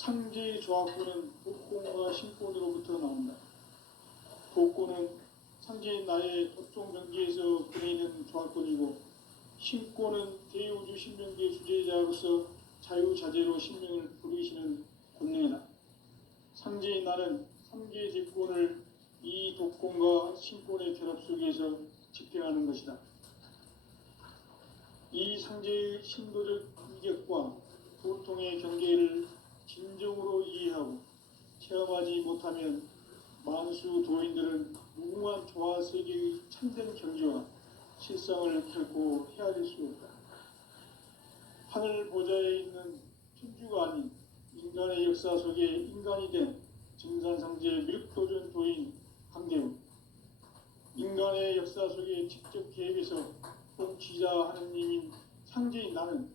상제의 조합구는 독곤과 신곤으로부터 나온다. 독곤은 상제의 나의 도통 경계에서 그리는 조합권이고, 신곤은 대우주 신명기의 주제자로서 자유자재로 신명을 부르시는 권능이다. 상제의 나는 삼계의 제권을 이 독곤과 신곤의 결합 속에서 집행하는 것이다. 이 상제의 신도적 위격과 보통의 경계를 진정으로 이해하고 체험하지 못하면 만수 도인들은 무궁한 조화 세계의 참된 경지와 실상을 결코 헤아릴 수 없다. 하늘 보좌에 있는 천주가 아닌 인간의 역사 속에 인간이 된 증산상제 밀도전 도인 강대우, 인간의 역사 속에 직접 개입해서 통치자 하느님인 상제인 나는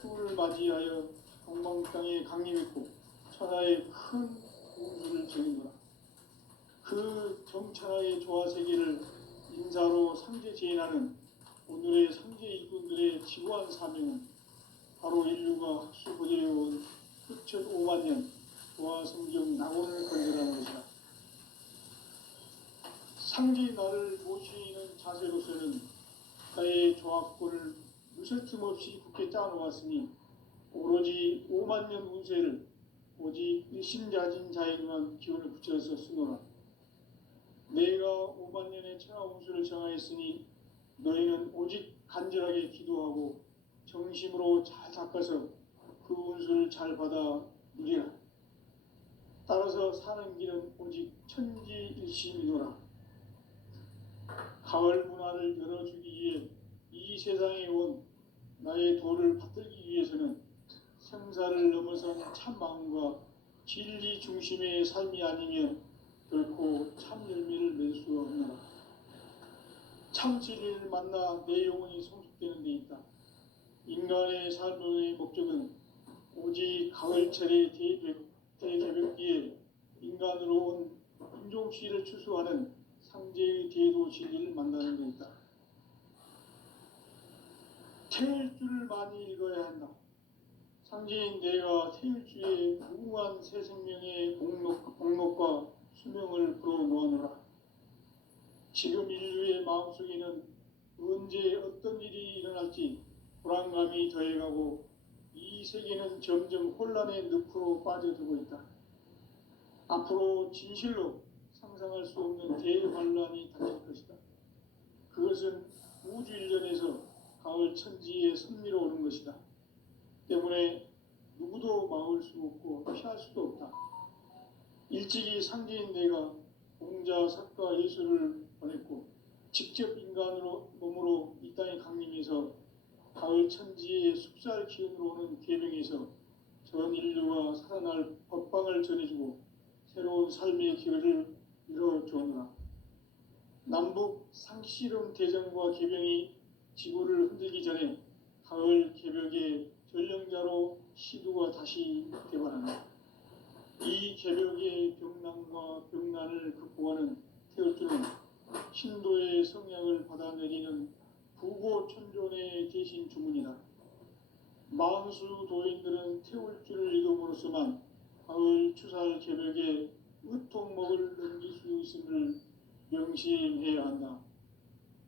추후를 맞이하여 동방 땅에 강림했고 천하의 큰 공주를 정인노라. 그 정천하의 조화 세계를 인사로 상제 제인하는 오늘의 상제 일꾼들의 지구한 사명은 바로 인류가 학수고대해온 수천 5만 년 조화 성경 낙원을 건설하는 것이다. 상제의 나를 모시는 자세로서는 나의 조합권을 무설틈 없이 굳게 짜놓았으니 오로지 5만 년 운세를 오직 일심자진 자에게만 기운을 붙여서 쓰노라. 내가 5만 년의 천하 운수를 정하였으니 너희는 오직 간절하게 기도하고 정심으로 잘 닦아서 그 운수를 잘 받아 누리라. 따라서 사는 길은 오직 천지일심이노라. 가을 문화를 열어주기 위해 이 세상에 온 나의 도를 받들기 위해서는 생사를 넘어선 참 마음과 진리 중심의 삶이 아니면 결코 참 열매를 맺을 수 없노라. 참 진리를 만나 내 영혼이 성숙되는 데 있다. 인간의 삶의 목적은 오직 가을철의 대개벽기에 인간으로 온 인종치를 추수하는 상제의 대도 진리를 만나는 데 있다. 태일주를 많이 읽어야 한다. 상제인 내가 태일주의 무궁한 새 생명의 복록과 수명을 불어모아노라. 지금 인류의 마음속에는 언제 어떤 일이 일어날지 불안감이 더해가고 이 세계는 점점 혼란의 늪으로 빠져들고 있다. 앞으로 진실로 상상할 수 없는 대환란이 닥칠 것이다. 그것은 우주 일련에서 가을 천지의 섭리로 오는 것이다. 때문에 누구도 막을 수 없고 피할 수도 없다. 일찍이 상제인 내가 공자, 석가, 예수를 보냈고 직접 인간으로 몸으로 이 땅에 강림해서 가을 천지의 숲살 기운으로 오는 계명에서 전 인류가 살아날 법방을 전해주고 새로운 삶의 기회를 이뤄주오노라. 남북 상씨름 대전과 개병이 지구를 흔들기 전에 가을 개벽의 전령자로 시두가 다시 개발한다. 이 개벽의 병난과 병난을 극복하는 태울주는 신도의 성향을 받아내리는 부고천존의 대신 주문이다. 만수 도인들은 태울주를 읽음으로써만 가을 추살 개벽에 으통목을 넘길 수 있음을 명심해야 한다.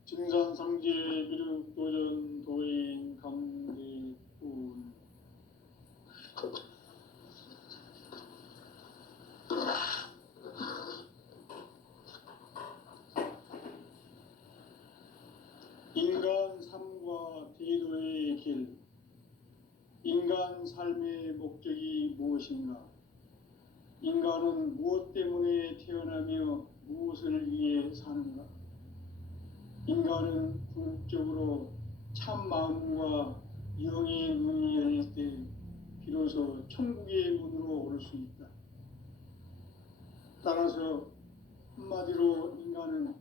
증산상제 미륵도전 도인 강대군. 인간 삶과 대도의 길. 인간 삶의 목적이 무엇인가? 인간은 무엇 때문에 태어나며 무엇을 위해 사는가? 인간은 궁극적으로 참 마음과 영의 눈이 열릴 때 비로소 천국의 문으로 오를 수 있다. 따라서 한마디로 인간은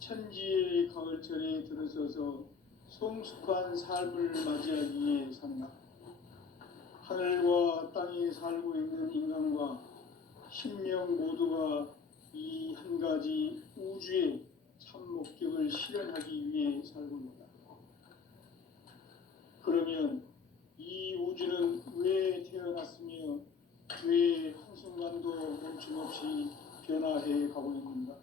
천지의 가을철에 들어서서 성숙한 삶을 맞이하기 위해 산다. 하늘과 땅에 살고 있는 인간과 신명 모두가 이 한 가지 우주의 참 목적을 실현하기 위해 살고 있다. 그러면 이 우주는 왜 태어났으며 가고 있는가?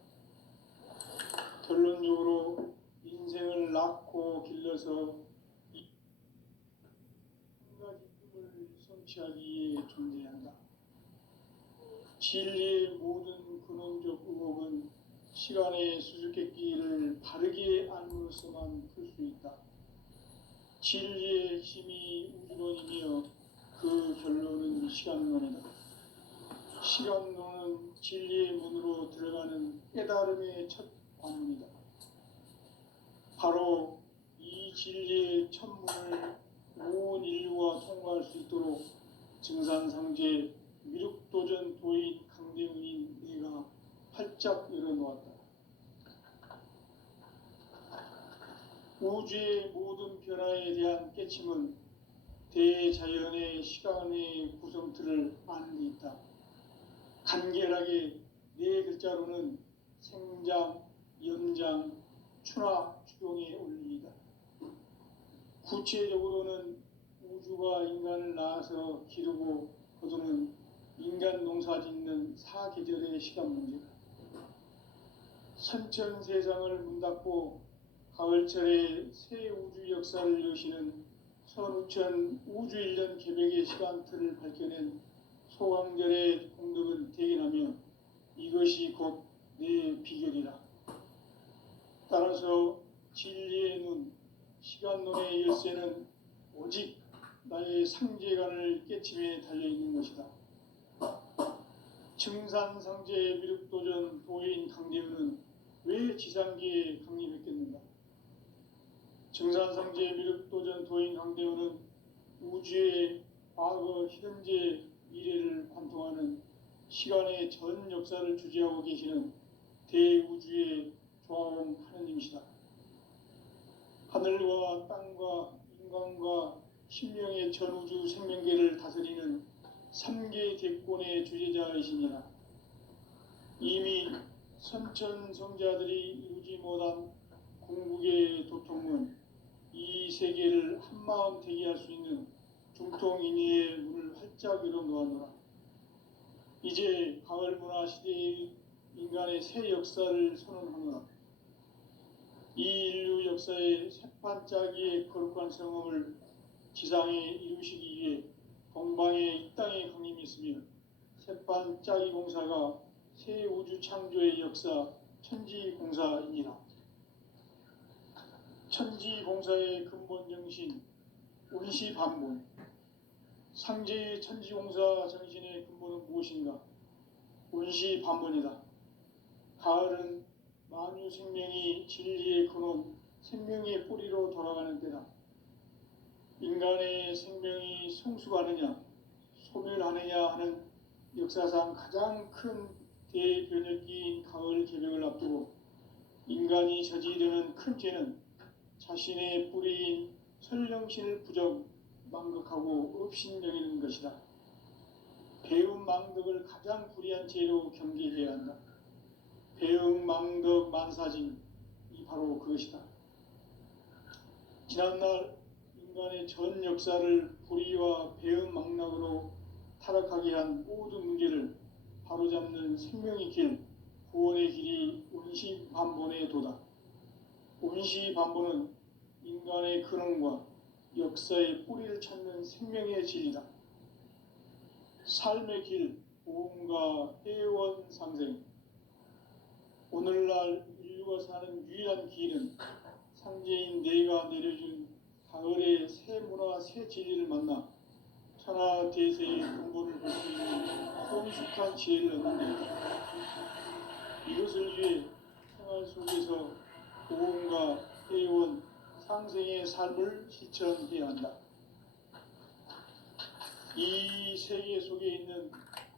결론적으로 인생을 낳고 길러서 한 가지 꿈을 성취하기 위해 존재한다. 진리의 모든 근원적 의혹은 시간의 수수께끼를 바르게 알므로서만 풀 수 있다. 진리의 핵심이 우주론이며 그 결론은 시간론이다. 시간론은 진리의 문으로 들어가는 깨달음의 첫 관문이다. 바로 이 진리의 첫 문을 온 인류가 통과할 수 있도록 증산상제 미륵도전 도인 강대훈인 내가 활짝 열어놓았다. 우주의 모든 변화에 대한 깨침은 대자연의 시간의 구성틀을 아는 데 있다. 간결하게 네 글자로는 생장, 연장, 추나 추동의 원리이다. 구체적으로는 우주가 인간을 낳아서 기르고 거두는 인간 농사 짓는 사계절의 시간 문제다. 선천 세상을 문 닫고 가을철에 새 우주 역사를 여시는 선우천 우주 1년 개백의 시간틀을 밝혀낸 소강절의 공덕을 대견하며 이것이 곧 내 비결이라. 따라서 진리의 눈, 시간론의 열쇠는 오직 나의 상제관을 깨침에 달려있는 것이다. 증산상제 미륵도전 도인 강대훈은 왜 지상계에 강림했겠는가? 증산상제 미륵도전 도인 강대훈은 우주의 과거, 현재, 미래를 관통하는 시간의 전 역사를 주재하고 계시는 대우주의 조화원 하느님이시다. 하늘과 땅과 인간과 신명의 전우주 생명계를 다스리는 3개 대권의 주재자이시니라. 이미 선천성자들이 이루지 못한 궁극의 도통은 이 세계를 한마음 되게 할 수 있는 중통인의의 문을 활짝 열어놓았노라. 이제 가을 문화 시대의 인간의 새 역사를 선언하노라. 이 인류 역사의 새반짝이의 거룩한 성험을 지상에 이루시기 위해 동방의 이 땅에 강림했으며 새반짝이 공사가 새 우주 창조의 역사 천지공사이니라. 천지공사의 근본 정신 운시반본. 상제의 천지공사 정신의 근본은 무엇인가? 운시반본이다. 가을은 만유 생명이 진리의 근원, 생명의 뿌리로 돌아가는 때다. 인간의 생명이 성숙하느냐, 소멸하느냐 하는 역사상 가장 큰 대변혁기인 가을 개벽을 앞두고 인간이 저지르는 큰 죄는 자신의 뿌리인 설령신을 부정, 망극하고 업신여기는 것이다. 배움 망덕을 가장 불의한 죄로 경계해야 한다. 배움 망덕 만사징이 바로 그것이다. 지난날 인간의 전 역사를 불의와 배움 망락으로 타락하게 한 모든 문제를 바로잡는 생명의 길, 구원의 길이 운시반본의 도다. 운시반본은 인간의 근원과 역사의 뿌리를 찾는 생명의 진리다. 삶의 길, 보험과 해원 상생. 오늘날 인류가 사는 유일한 길은 상제인 내가 내려준 가을의 새 문화, 새 진리를 만나 천하 대세의 근본을 볼 수 있는 성숙한 지혜를 얻는 것이다. 이것을 위해 생활 속에서 보험과 해원, 상생의 삶을 실천해야 한다. 이 세계 속에 있는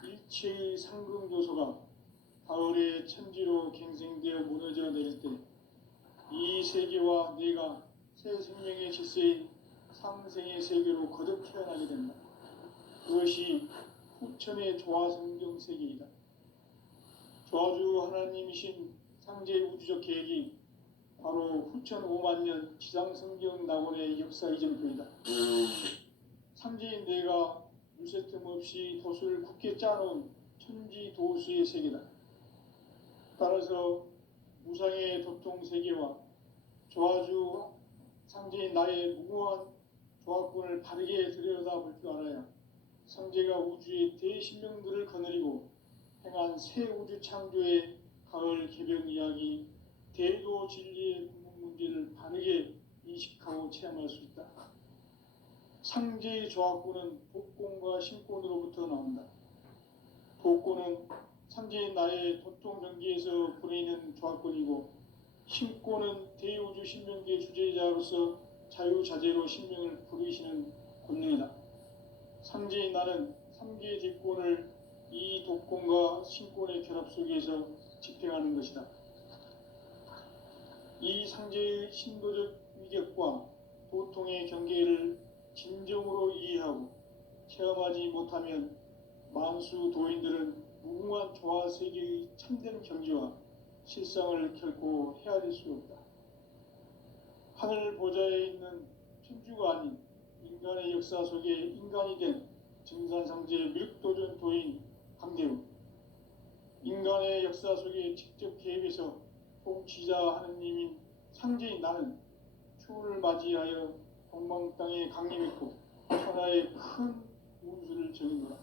일체의 상승조소가 가을의 천지로 갱생되어 무너져 내릴 때 이 세계와 내가 새 생명의 질서인 상생의 세계로 거듭 태어나게 된다. 그것이 후천의 조화성경 세계이다. 조화주 하나님이신 상제 우주적 계획이 바로 후천 5만년 지상성경 낙원의 역사 이전표이다. 상제인 내가 물새 틈 없이 도수를 굳게 짜놓은 천지도수의 세계다. 따라서 무상의 도통 세계와 조화주 상제인 나의 무고한 조합권을 바르게 들여다볼 줄 알아야 성제가 우주의 대신명들을 거느리고 행한 새 우주 창조의 가을 개변 이야기, 대도 진리의 궁극 문제를 바르게 인식하고 체험할 수 있다. 상제의 조합권은 복권과 신권으로부터 나온다. 복권은 상제인 나의 도통 전기에서 보내는 조합권이고, 신권은 대우주 신명계의 주제자로서 자유자재로 신명을 부르시는 권능이다. 상제인 나는 삼계의 대권을 이 독권과 신권의 결합 속에서 집행하는 것이다. 이 상제의 신도적 위격과 도통의 경계를 진정으로 이해하고 체험하지 못하면 만수 도인들은 무궁한 조화 세계의 참된 경지와 실상을 결코 헤아릴 수 없다. 하늘 보좌에 있는 천주가 아닌 인간의 역사 속에 인간이 된 증산상제 밀도전 도인 강대우, 인간의 역사 속에 직접 개입해서 통치자 하느님인 상제인 나는 추운을 맞이하여 동방 땅에 강림했고 천하의 큰 운수를 정의노라.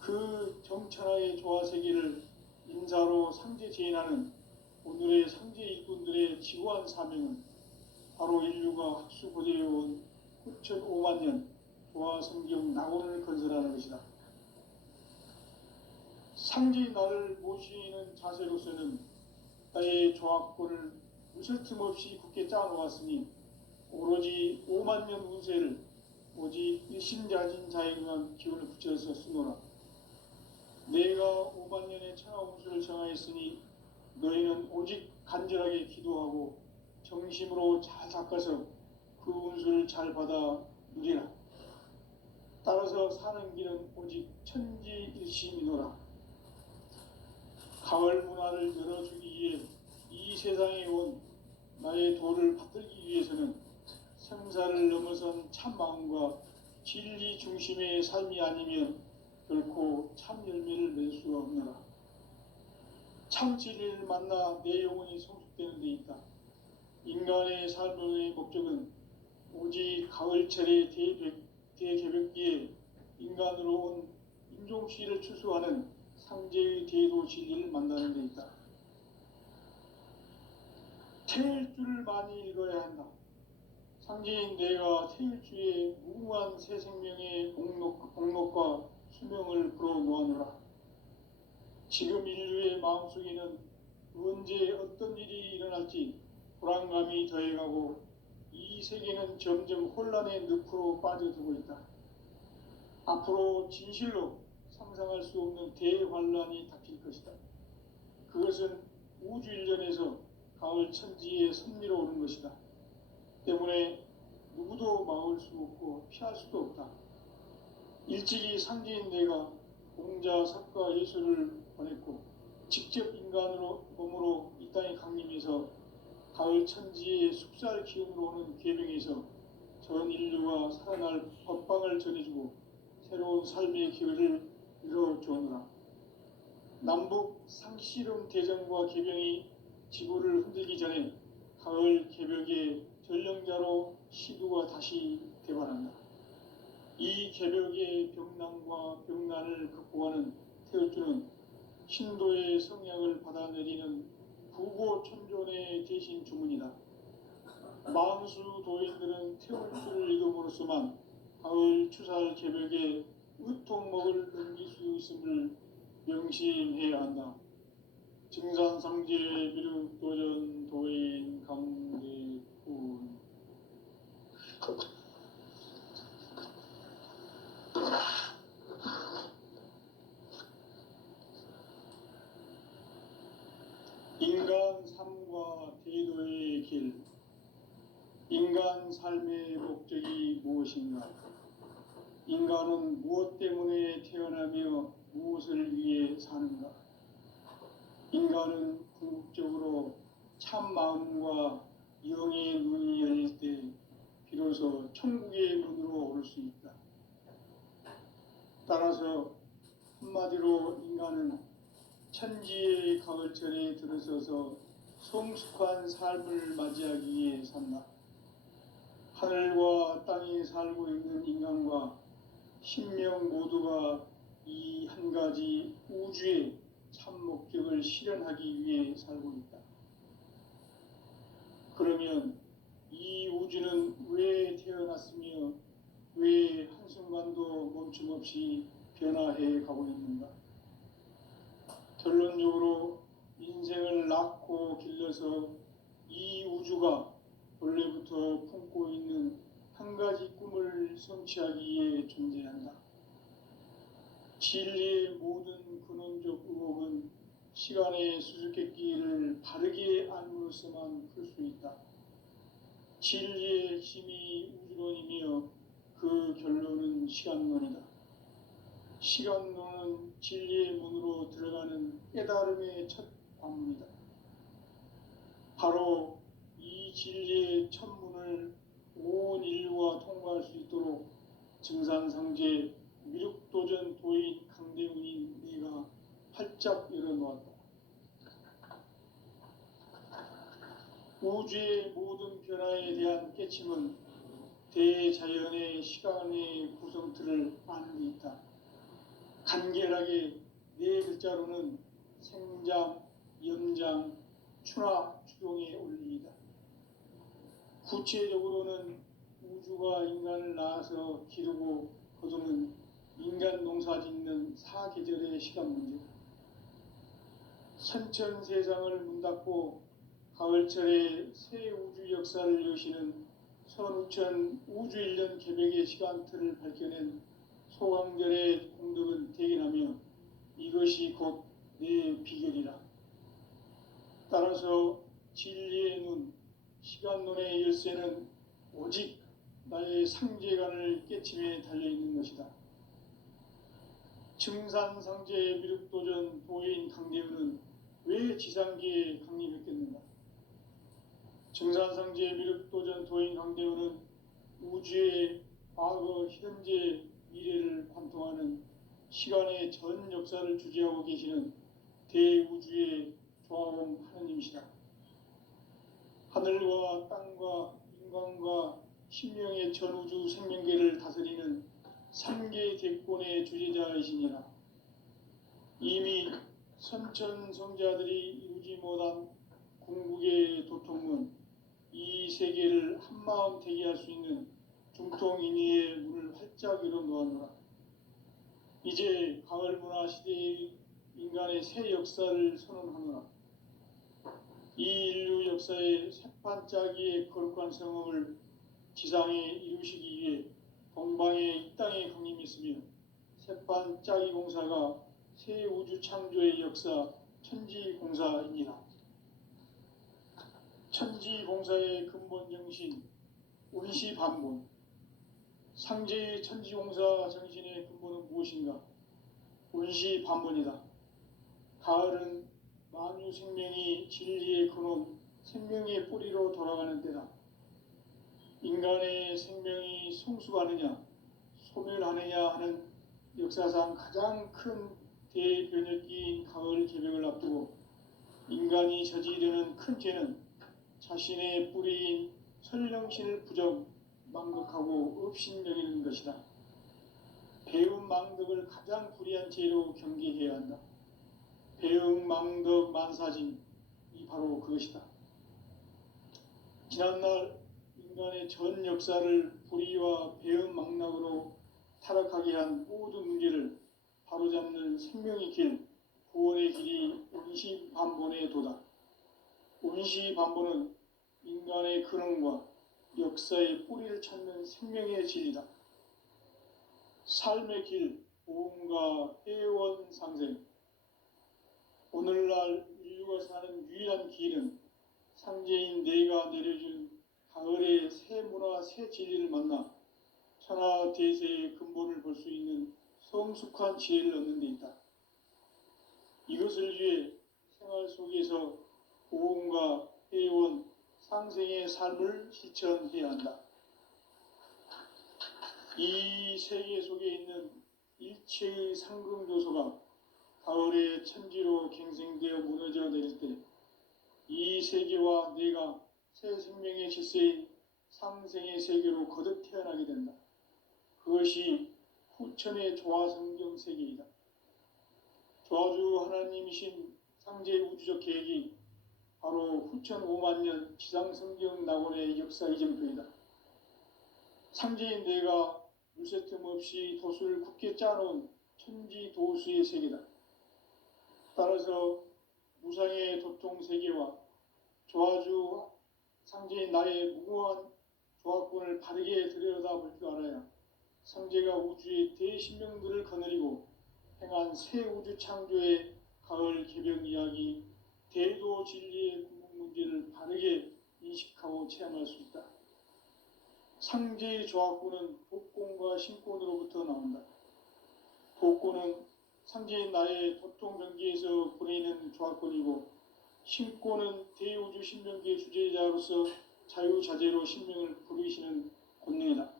그 정천하의 조화세계를 인사로 상제 제인하는 오늘의 상제 일꾼들의 지구한 사명은 바로 인류가 학수고대해온 9,500만 년 조화성경 낙원을 건설하는 것이다. 상제인 나를 모시는 자세로서는 나의 조합권을 무슨 틈 없이 굳게 짜놓았으니 오로지 5만 년 운세를 오직 일심자진 자에 의한 기운을 붙여서 쓰노라. 내가 5만 년의 천하 운수를 정하였으니 너희는 오직 간절하게 기도하고 정심으로 잘 닦아서 그 운수를 잘 받아 누리라. 따라서 사는 길은 오직 천지일심이노라. 가을 문화를 열어주기 위해 이 세상에 온 나의 도를 받들기 위해서는 생사를 넘어선 참 마음과 진리 중심의 삶이 아니면 결코 참 열매를 낼 수가 없노라. 참 진리를 만나 내 영혼이 성숙되는 데 있다. 인간의 삶의 목적은 오직 가을철의 대개벽기에 인간으로 온 인종시를 추수하는 상제의 대도 진리를 만나는 데 있다. 태일주를 많이 읽어야 한다. 상제인 내가 태일주의 무궁한 새 생명의 공록과 수명을 불어모아노라. 지금 인류의 마음속에는 언제 어떤 일이 일어날지 불안감이 더해가고 이 세계는 점점 혼란의 늪으로 빠져들고 있다. 앞으로 진실로 상상할 수 없는 대환란이 닥칠 것이다. 그것은 우주 일전에서 가을 천지에 선미로 오는 것이다. 때문에 누구도 막을 수 없고 피할 수도 없다. 일찍이 상제인 내가 공자, 석가, 예수를 보냈고 직접 인간으로 몸으로 이 땅에 강림해서 가을 천지의 숲살 기운으로 오는 계명에서 전 인류가 살아날 법방을 전해주고 새로운 삶의 기회를 이뤄주었노라. 남북 상씨름 대전과 개병이 지구를 흔들기 전에 가을 개벽의 전령자로 시두가 다시 대발한다. 이 개벽의 병난과 병난을 극복하는 태울주는 신도의 성향을 받아내리는 부고천존의 대신 주문이다. 만수 도인들은 태울주를 읽음으로써만 가을 추살 개벽에 의통목을 넘길 수 있음을 명심해야 한다. 증산상제 미륵도전 도인 강대훈. 인간 삶과 대도의 길. 인간 삶의 목적이 무엇인가? 인간은 무엇 때문에 태어나며 무엇을 위해 사는가? 인간은 궁극적으로 참 마음과 영의 눈이 열릴 때 비로소 천국의 문으로 오를 수 있다. 따라서 한마디로 인간은 천지의 가을철에 들어서서 성숙한 삶을 맞이하기 위해 산다. 하늘과 땅에 살고 있는 인간과 신명 모두가 이 한 가지 우주의 참 목적을 실현하기 위해 살고 있다. 그러면 이 우주는 왜 태어났으며 왜 한순간도 멈춤없이 변화해 가고 있는가? 결론적으로 인생을 낳고 길러서 이 우주가 원래부터 품고 있는 한 가지 꿈을 성취하기 위해 존재한다. 진리의 모든 근원적 의혹은 시간의 수수께끼를 바르게 알므로써만 풀 수 있다. 진리의 힘이 우주론이며 그 결론은 시간론이다. 시간론은 진리의 문으로 들어가는 깨달음의 첫 관문이다. 바로 이 진리의 첫 문을 온 인류가 통과할 수 있도록 증산상제 미륵도전 도인 강대훈인 내가 활짝 열어놓았다. 우주의 모든 변화에 대한 깨침은 대자연의 시간의 구성틀을 아는 데 있다. 간결하게 네 글자로는 생장, 연장, 추나 추동의 원리이다. 구체적으로는 우주가 인간을 낳아서 기르고 거두는 인간 농사 짓는 사계절의 시간 문제다. 선천 세상을 문 닫고 가을철에 새 우주 역사를 여시는 선우천 우주 1년 개백의 시간틀을 밝혀낸 소강절의 공덕은 대견하며 이것이 곧 내 비결이라. 따라서 진리의 눈, 시간론의 열쇠는 오직 나의 상제관을 깨침에 달려있는 것이다. 증산상제 미륵도전 도인 강대훈은 왜 지상계에 강림했겠는가? 증산상제 미륵도전 도인 강대훈은 우주의 과거, 현재, 미래를 관통하는 시간의 전 역사를 주재하고 계시는 대우주의 조화원 하느님이시다. 하늘과 땅과 인간과 신명의 전우주 생명계를 다스리는 3개 대권의 주재자이시니라. 이미 선천성자들이 이루지 못한 궁극의 도통은 이 세계를 한마음 되게 할 수 있는 중통인의의 문을 활짝 열어놓았노라. 이제 가을문화 시대의 인간의 새 역사를 선언하노라. 이 인류 역사의 새반짝이의 거룩한 성업을 지상에 이루시기 위해 동방의 이 땅에 강림했으며 새반짝이 공사가 새 우주 창조의 역사 천지공사입니다. 천지공사의 근본 정신 운시반본. 상제의 천지공사 정신의 근본은 무엇인가? 운시반본이다. 가을은 만유 생명이 진리의 근원, 생명의 뿌리로 돌아가는 때다. 인간의 생명이 성숙하느냐, 소멸하느냐 하는 역사상 가장 큰 대변혁기인 가을 개벽을 앞두고 인간이 저지르는 큰 죄는 자신의 뿌리인 설령신을 부정, 망극하고 업신여기는 것이다. 배움 망덕을 가장 불의한 죄로 경계해야 한다. 배움 망덕 만사짐이 바로 그것이다. 지난날 인간의 전 역사를 불의와 배움 망락으로 타락하게 한 모든 문제를 바로잡는 생명의 길, 구원의 길이 운시반본의 도다. 운시반본은 인간의 근원과 역사의 뿌리를 찾는 생명의 진리다. 삶의 길, 보험과 애원 상생. 오늘날 인류가 사는 유일한 길은 상제인 내가 내려준 가을의 새 문화, 새 진리를 만나 천하 대세의 근본을 볼 수 있는 성숙한 지혜를 얻는 데 있다. 이것을 위해 생활 속에서 보험과 애원, 상생의 삶을 실천해야 한다. 이 세계 속에 있는 일체의 상금 요소가 가을의 천지로 갱생되어 무너져 내릴 때 이 세계와 내가 새 생명의 질서인 상생의 세계로 거듭 태어나게 된다. 그것이 후천의 조화성경 세계이다. 조화주 하나님이신 상제의 우주적 계획이 바로 후천 5만 년 지상성경 낙원의 역사 이정표이다. 상제인 내가 물새 틈 없이 도수를 굳게 짜놓은 천지 도수의 세계다. 따라서 무상의 도통 세계와 조화주 상제인 나의 무궁한 조화권을 바르게 들여다볼 줄 알아야 상제가 우주의 대신명들을 거느리고 행한 새 우주 창조의 가을 개벽 이야기, 대도 진리의 궁극 문제를 바르게 인식하고 체험할 수 있다. 상제의 조화권은 복권과 신권으로부터 나온다. 복권은 상제인 나의 도통 경계에서 보내는 조화권이고, 신권은 대우주 신명기의 주제자로서 자유자재로 신명을 부르시는 권능이다.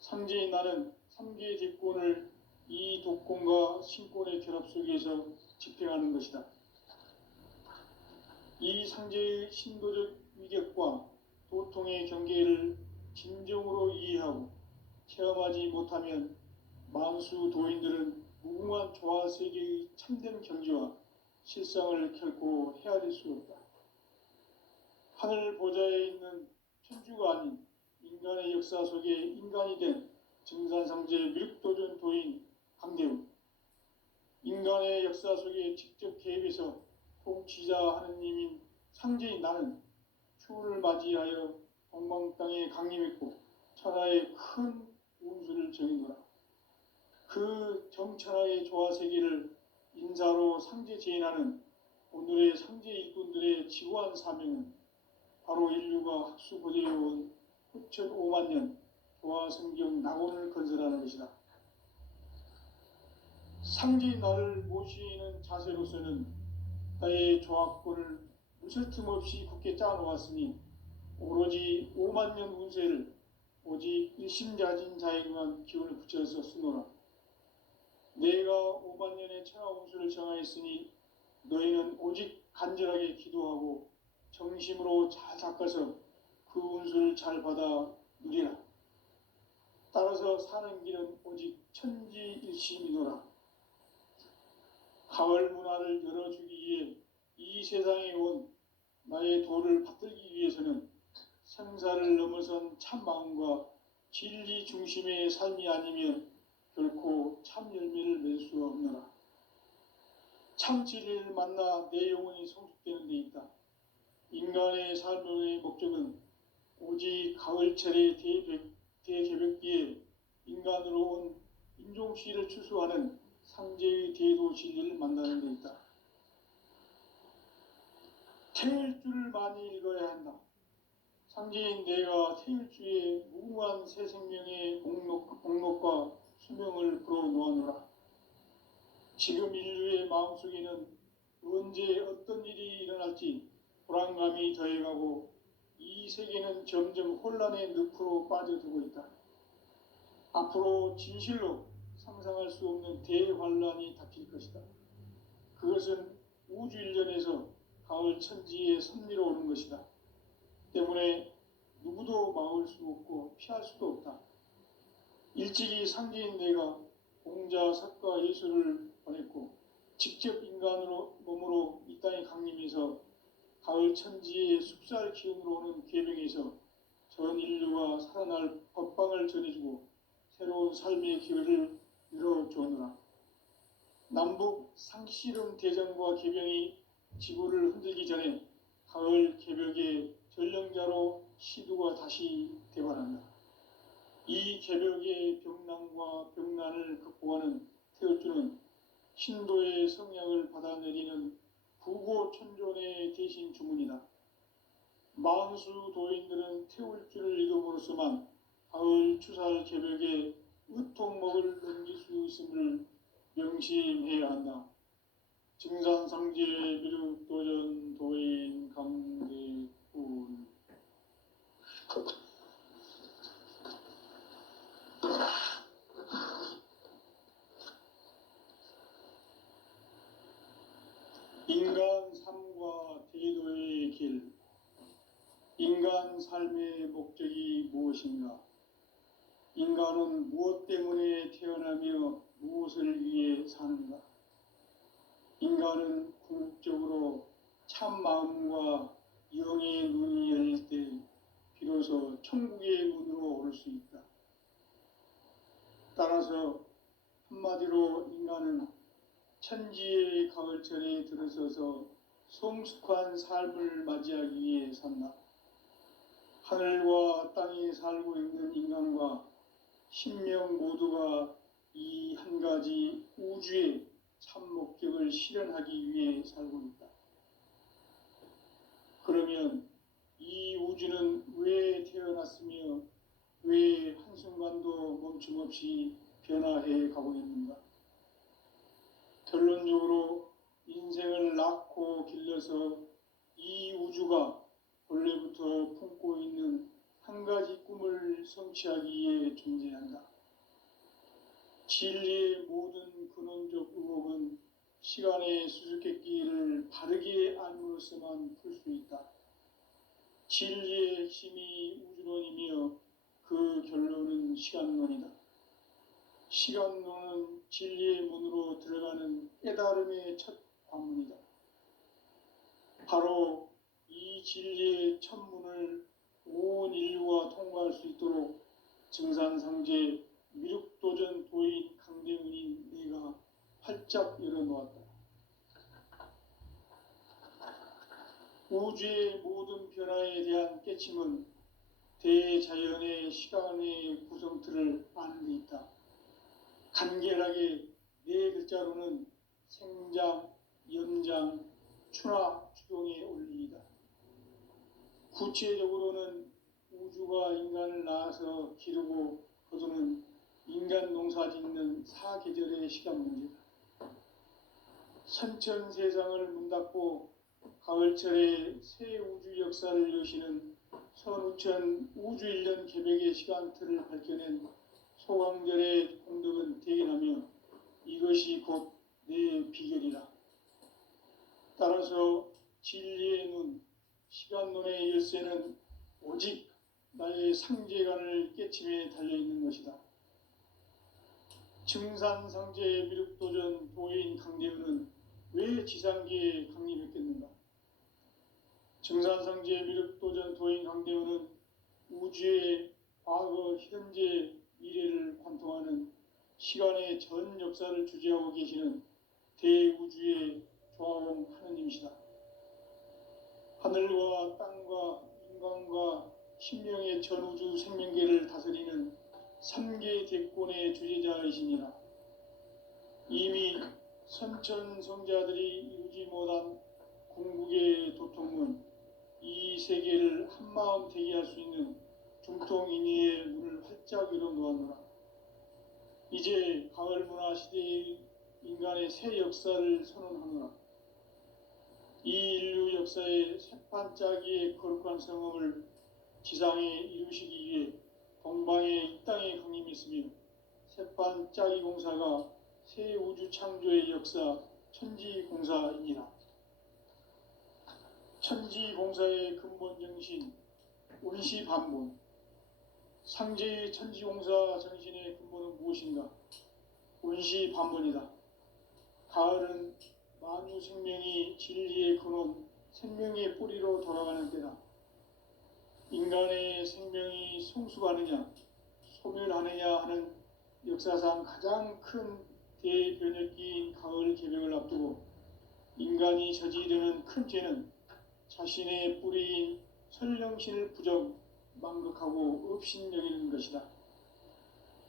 상제인 나는 3개의 대권을 이 도권과 신권의 결합 속에서 집행하는 것이다. 이 상제의 신도적 위격과 도통의 경계를 진정으로 이해하고 체험하지 못하면 만수 도인들은 무궁한 조화세계의 참된 경지와 실상을 결코 헤아릴 수 없다. 하늘 보좌에 있는 천주가 아닌 인간의 역사 속에 인간이 된 증산상제 밀도전 도인 강대우, 인간의 역사 속에 직접 개입해서 통치자 하느님인 상제인 나는 추운을 맞이하여 동방 땅에 강림했고 천하의 큰 운수를 정인노라. 그 정천하의 조화세계를 인사로 상제 제인하는 오늘의 상제 일꾼들의 지구한 사명은 바로 인류가 학수고대해온 후천 5만 년 조화성경 낙원을 건설하는 것이다. 상제인 나를 모시는 자세로서는 나의 조화권을 무술 틈 없이 굳게 짜놓았으니 오로지 5만 년 운세를 오직 일심자진 자에게만 기운을 붙여서 쓰노라. 내가 5만 년의 천하 운수를 정하였으니 너희는 오직 간절하게 기도하고 정심으로 잘 닦아서 그 운수를 잘 받아 누리라. 따라서 사는 길은 오직 천지일심이노라. 가을 문화를 열어주기 위해 이 세상에 온 나의 도를 받들기 위해서는 생사를 넘어선 참 마음과 진리 중심의 삶이 아니면 결코 참 열매를 맺을 수 없노라. 참 진리를 만나 내 영혼이 성숙되는 데 있다. 인간의 삶의 목적은 오직 가을철의 대개벽기에 인간으로 온 인종시를 추수하는 상제의 대도 진리를 만나는 데 있다. 태일 줄을 많이 읽어야 한다. 상제인 내가 태일주의 무궁한 새 생명의 목록과 수명을 불어놓아노라. 지금 인류의 마음속에는 언제 어떤 일이 일어날지 불안감이 더해가고 이 세계는 점점 혼란의 늪으로 빠져들고 있다. 앞으로 진실로 상상할 수 없는 대환란이 닥칠 것이다. 그것은 우주 일련에서 가을 천지의 섭리로 오는 것이다. 때문에 누구도 막을 수 없고 피할 수도 없다. 일찍이 상제인 내가 공자, 석가, 예수를 보냈고 직접 인간으로 몸으로 이 땅에 강림해서 가을 천지의 숲살 기운으로 오는 계명에서 전 인류가 살아날 법방을 전해주고 새로운 삶의 기회를 열어주느라. 남북 상씨름 대전과 개병이 지구를 흔들기 전에 가을 개벽의 전령자로 시두가 다시 대발한다. 이 개벽의 병난과 병난을 극복하는 태울주는 신도의 성향을 받아내리는 부고천존의 대신 주문이다. 만수 도인들은 태울주를 이름으로서만 가을 추살 개벽에 의통목을 넘길 수 있음을 명심해야 한다. 증산상제 미륵도전 도인 강대훈. 인간 삶과 대도의 길, 인간 삶의 목적이 무엇인가? 인간은 무엇 때문에 태어나며 무엇을 위해 사는가? 인간은 궁극적으로 참 마음과 영의 눈이 열릴 때 비로소 천국의 문으로 오를 수 있다. 따라서 한마디로 인간은 천지의 가을철에 들어서서 성숙한 삶을 맞이하기 위해 산다. 하늘과 땅에 살고 있는 인간과 신명 모두가 이 한 가지 우주의 참 목적을 실현하기 위해 살고 있다. 그러면 이 우주는 왜 태어났으며 왜 한순간도 멈춤없이 변화해 가고 있는가? 결론적으로 인생을 낳고 길러서 이 우주가 본래부터 품고 있는 한 가지 꿈을 성취하기 위해 존재한다. 진리의 모든 근원적 의혹은 시간의 수수께끼를 바르게 알므로써만 풀 수 있다. 진리의 핵심이 우주론이며 그 결론은 시간론이다. 시간론은 진리의 문으로 들어가는 깨달음의 첫 관문이다. 바로 이 진리의 첫 문을 온 인류가 통과할 수 있도록 증산상제 미륵도전 도인 강대문인 내가 활짝 열어놓았다. 우주의 모든 변화에 대한 깨침은 대자연의 시간의 구성틀을 아는 데 있다. 간결하게 네 글자로는 생장, 연장, 추나 추동의 원리이다. 구체적으로는 우주가 인간을 낳아서 기르고 거두는 인간 농사 짓는 사계절의 시간 문제다. 선천 세상을 문닫고 가을철에 새 우주 역사를 여시는 선우천 우주일년 개백의 시간틀을 밝혀낸 소강절의 공덕은 대견하며 이것이 곧 내 비결이라. 따라서 진리의 눈, 시간론의 열쇠는 오직 나의 상제관을 깨침에 달려있는 것이다. 증산상제 미륵도전 도인 강대우는 왜 지상계에 강림했겠는가? 증산상제 미륵도전 도인 강대우는 우주의 과거, 현재, 미래를 관통하는 시간의 전 역사를 주재하고 계시는 대우주의 조화원 하느님이시다. 하늘과 땅과 인간과 신명의 전우주 생명계를 다스리는 3계 대권의 주재자이시니라. 이미 선천성자들이 이루지 못한 궁극의 도통은 이 세계를 한마음 되게 할 수 있는 중통인의의 문을 활짝 열어놓았노라. 이제 가을 문화 시대의 인간의 새 역사를 선언하노라. 이 인류 역사의 새반짝이의 거룩한 성음을 지상에 이루시기 위해 동방에 이 땅에 강림했으며 새반짝이 공사가 새 우주 창조의 역사 천지공사이니라. 천지공사의 근본 정신 운시반본. 상제의 천지공사 정신의 근본은 무엇인가? 운시반본이다. 가을은 만유 생명이 진리의 근원, 생명의 뿌리로 돌아가는 때다. 인간의 생명이 성숙하느냐, 소멸하느냐 하는 역사상 가장 큰 대변혁기인 가을 개벽을 앞두고 인간이 저지르는 큰 죄는 자신의 뿌리인 설령신을 부정, 망극하고 업신여기는 것이다.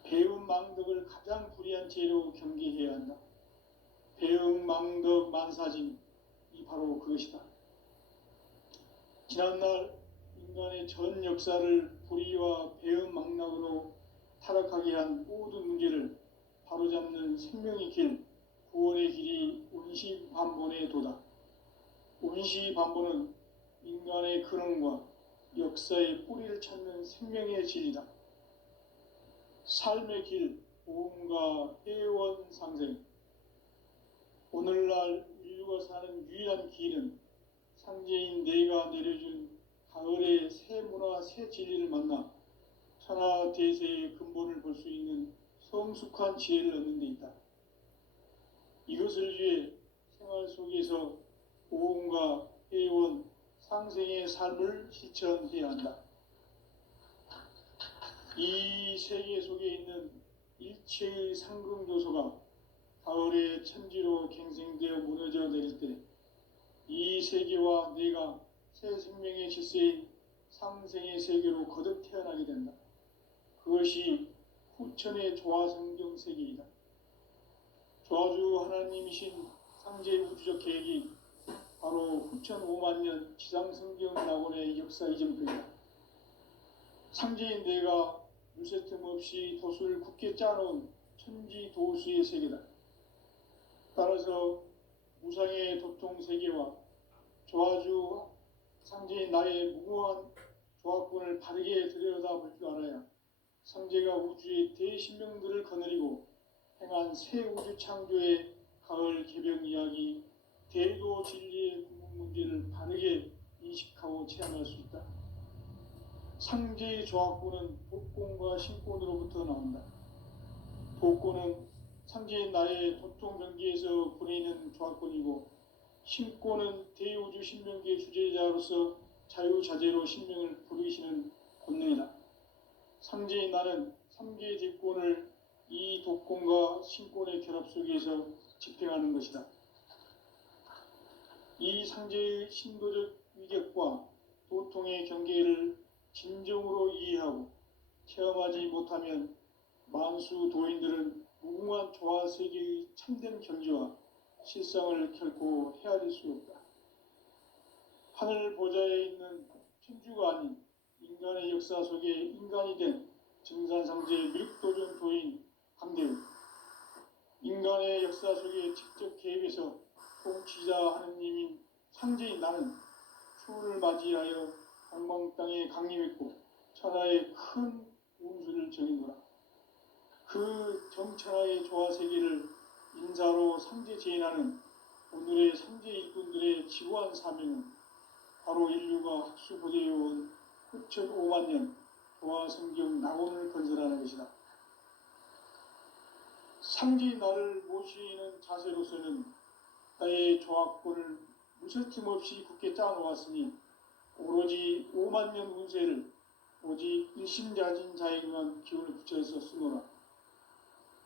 배움 망덕을 가장 불의한 죄로 경계해야 한다. 배움 망덕 만사짐이 바로 그것이다. 지난날 인간의 전 역사를 불의와 배움 망락으로 타락하게 한 모든 문제를 바로잡는 생명의 길, 구원의 길이 운시반본의 도다. 운시반본은 인간의 근원과 역사의 뿌리를 찾는 생명의 진리다. 삶의 길, 보험과 회원 상생. 오늘날 인류 인류가 사는 유일한 길은 상제인 내가 내려준 가을의 새 문화, 새 진리를 만나 천하 대세의 근본을 볼 수 있는 성숙한 지혜를 얻는 데 있다. 이것을 위해 생활 속에서 보험과 회원, 상생의 삶을 실천해야 한다. 이 세계 속에 있는 일체의 상금 요소가 가을의 천지로 갱생되어 무너져 내릴 때 이 세계와 내가 새 생명의 질서인 상생의 세계로 거듭 태어나게 된다. 그것이 후천의 조화성경 세계이다. 조화주 하나님이신 상제 우주적 계획이 바로 후천 5만 년 지상성경 낙원의 역사 이전표이다. 상제인 내가 물새틈 없이 도수를 굳게 짜놓은 천지 도수의 세계다. 따라서 무상의 도통 세계와 조화주 상제인 나의 무궁한 조합군을 바르게 들여다볼 줄 알아야 상제가 우주의 대신명들을 거느리고 행한 새 우주 창조의 가을 개병 이야기, 대도 진리의 궁극 문제를 바르게 인식하고 체험할 수 있다. 상제의 조합군은 복권과 신권으로부터 나온다. 복권은 상제인 나의 도통 경계에서 보내는 조합권이고, 신권은 대우주 신명기의 주제자로서 자유자재로 신명을 부르시는 권능이다. 상제인 나는 3개의 대권을 이 독권과 신권의 결합 속에서 집행하는 것이다. 이 상제의 신도적 위격과 도통의 경계를 진정으로 이해하고 체험하지 못하면 만수 도인들은 무궁한 조화세계의 참된 경지와 실상을 결코 헤아릴 수 없다. 하늘 보좌에 있는 천주가 아닌 인간의 역사 속에 인간이 된 증산상제 밀도전 도인 강대우, 인간의 역사 속에 직접 개입해서 통치자 하느님인 상제인 나는 추운을 맞이하여 동방 땅에 강림했고 천하의 큰 운수를 정인노라. 그 정천하의 조화세계를 인사로 상제 제인하는 오늘의 상제 일꾼들의 지구한 사명은 바로 인류가 학수고대해온 후천 5만 년 조화성경 낙원을 건설하는 것이다. 상제인 나를 모시는 자세로서는 나의 조합권을 무설팀 없이 굳게 짜놓았으니 오로지 5만 년 운세를 오직 일심자진 자에게만 기운을 붙여서 쓰노라.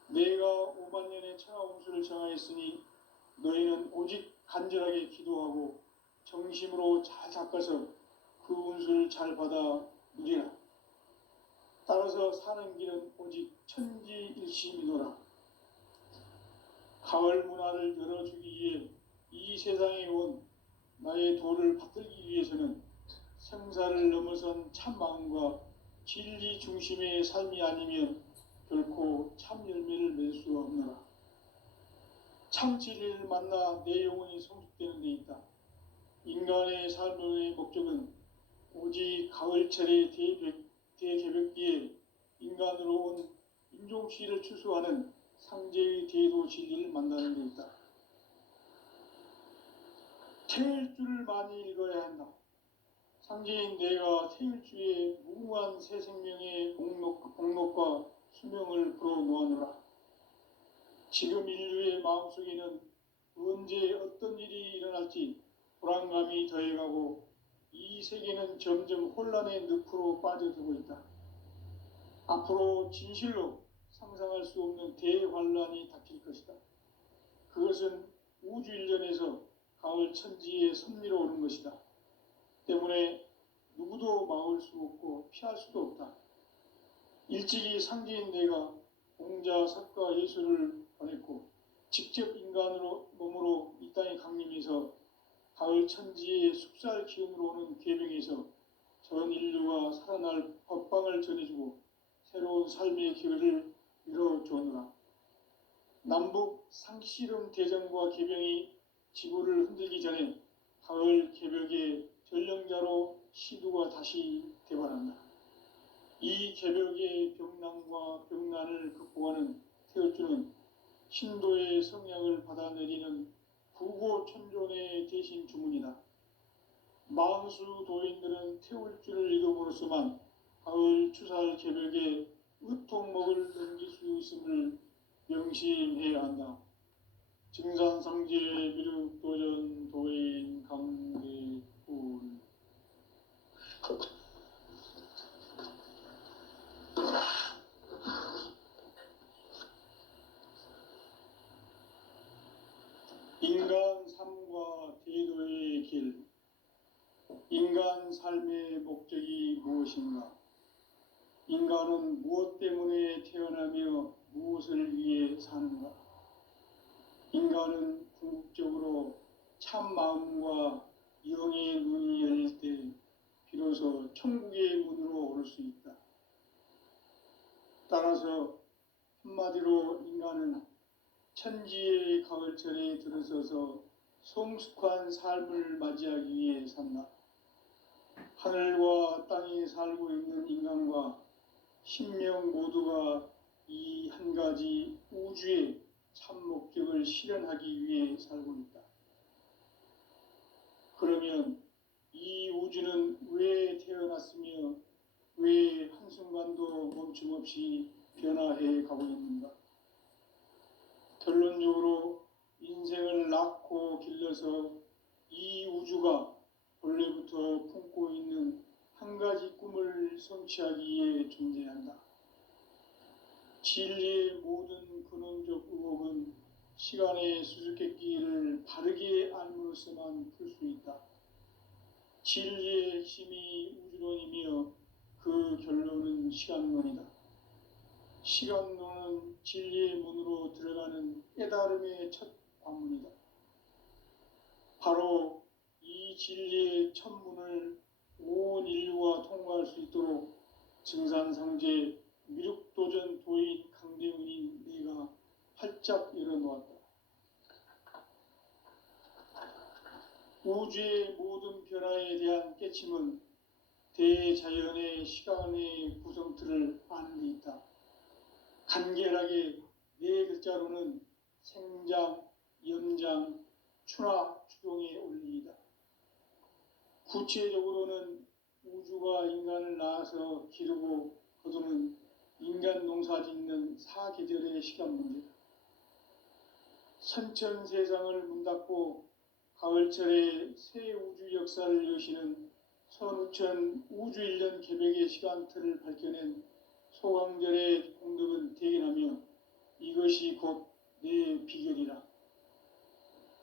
내가 5만 년의 천하 운수를 정하였으니 너희는 오직 간절하게 기도하고 정심으로 잘 닦아서 그 운수를 잘 받아 누리라. 따라서 사는 길은 오직 천지일심이노라. 가을 문화를 열어주기 위해 이 세상에 온 나의 도를 받들기 위해서는 생사를 넘어선 참 마음과 진리 중심의 삶이 아니면 결코 참 열매를 맺을 수 없노라. 참 진리를 만나 내 영혼이 성숙되는 데 있다. 인간의 삶의 목적은 오직 가을철의 대개벽기에 인간으로 온 인종씨를 추수하는 상제의 대도 진리를 만나는 데 있다. 태일주를 많이 읽어야 한다. 상제인 내가 태일주의 무궁한 새 생명의 복록과 수명을 불어놓아노라. 지금 인류의 마음속에는 언제 어떤 일이 일어날지 불안감이 더해가고 이 세계는 점점 혼란의 늪으로 빠져들고 있다. 앞으로 진실로 상상할 수 없는 대환란이 닥칠 것이다. 그것은 우주 일련에서 가을 천지의 섭리로 오는 것이다. 때문에 누구도 막을 수 없고 피할 수도 없다. 일찍이 상제인 내가 공자, 석가, 예수를 보냈고 직접 인간으로 몸으로 이 땅에 강림해서 가을 천지의 숙살 기운으로 오는 계명에서 전 인류가 살아날 법방을 전해주고 새로운 삶의 기회를 이뤄주었노라. 남북 상씨름 대전과 계병이 지구를 흔들기 전에 가을 개벽의 전령자로 시두가 다시 대발한다. 이 개벽의 병난과 병난을 극복하는 태어주는 신도의 성향을 받아내리는 구고천존의 대신 주문이다. 만수 도인들은 태울 줄을 읽음으로써만 가을 추살 개벽에 으통목을 넘길 수 있음을 명심해야 한다. 증산상제 미륵도전 도인 강대훈. 인간 삶과 대도의 길. 인간 삶의 목적이 무엇인가? 인간은 무엇 때문에 태어나며 무엇을 위해 사는가? 인간은 궁극적으로 참 마음과 영의 눈이 열릴 때 비로소 천국의 문으로 오를 수 있다. 따라서 한마디로 인간은 천지의 가을철에 들어서서 성숙한 삶을 맞이하기 위해 산다. 하늘과 땅에 살고 있는 인간과 신명 모두가 이 한 가지 우주의 참 목적을 실현하기 위해 살고 있다. 그러면 이 우주는 왜 태어났으며 왜 한순간도 멈춤없이 변화해 가고 있는가? 결론적으로 인생을 낳고 길러서 이 우주가 본래부터 품고 있는 한 가지 꿈을 성취하기 위해 존재한다. 진리의 모든 근원적 의혹은 시간의 수수께끼를 바르게 알므로써만 풀 수 있다. 진리의 핵심이 우주론이며 그 결론은 시간론이다. 시간론은 진리의 문으로 들어가는 깨달음의 첫 관문이다. 바로 이 진리의 첫 문을 온 인류가 통과할 수 있도록 증산상제 미륵도전 도인 강대훈인 내가 활짝 열어놓았다. 우주의 모든 변화에 대한 깨침은 대자연의 시간의 구성틀을 아는 데 있다. 간결하게 네 글자로는 생장, 연장, 추나 추동의 원리이다. 구체적으로는 우주가 인간을 낳아서 기르고 거두는 인간 농사 짓는 사계절의 시간 문제다. 선천 세상을 문닫고 가을철에 새 우주 역사를 여시는 선우천 우주 1년 개벽의 시간틀을 밝혀낸 소강절의 공덕은 대견하며 이것이 곧 내 비결이라.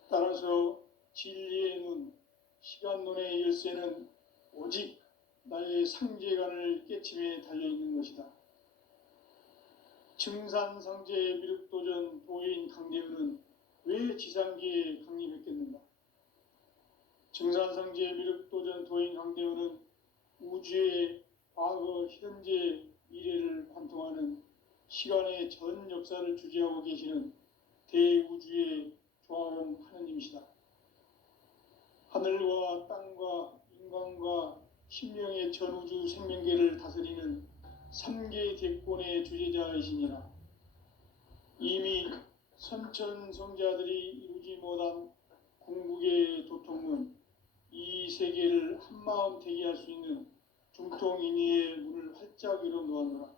따라서 진리의 눈, 시간론의 열쇠는 오직 나의 상제관을 깨침에 달려있는 것이다. 증산상제 미륵도전 도인 강대훈은 왜 지상계에 강림했겠는가? 증산상제 미륵도전 도인 강대훈은 우주의 과거, 현재, 미래를 관통하는 시간의 전 역사를 주재하고 계시는 대우주의 조화원 하느님이시다. 하늘과 땅과 인간과 신명의 전우주 생명계를 다스리는 3계 대권의 주재자이시니라. 이미 선천성자들이 이루지 못한 궁극의 도통은 이 세계를 한마음 되게 할 수 있는 중통인의의 문을 활짝 열어놓았노라.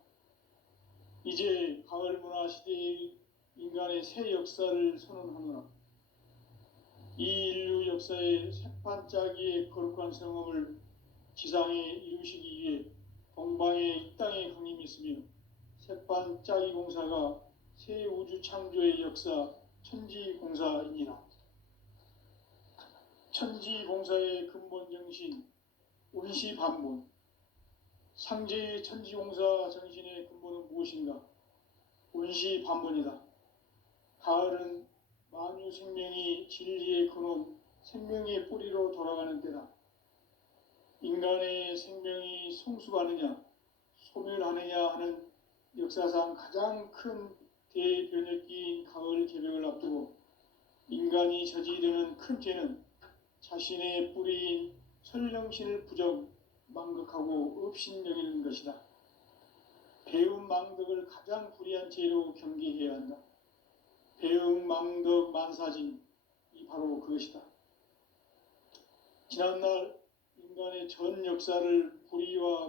이제 가을 문화 시대의 인간의 새 역사를 선언하노라. 이 인류 역사의 새판짜기의 거룩한 성험을 지상에 이루시기 위해 동방의 이 땅에 강림했으며 새판짜기 공사가 새 우주 창조의 역사 천지공사이니라. 천지공사의 근본 정신 운시반본. 상제의 천지공사 정신의 근본은 무엇인가? 운시반본이다. 가을은 만유 생명이 진리의 근원, 생명의 뿌리로 돌아가는 때다. 인간의 생명이 성숙하느냐, 소멸하느냐 하는 역사상 가장 큰 대변혁기인 가을 개벽을 앞두고 인간이 저지르는 큰 죄는 자신의 뿌리인 설령신을 부정, 망극하고 업신여기는 것이다. 배움 망덕을 가장 불의한 죄로 경계해야 한다. 배움 망덕 만사진, 이 바로 그것이다. 지난날 인간의 전 역사를 불의와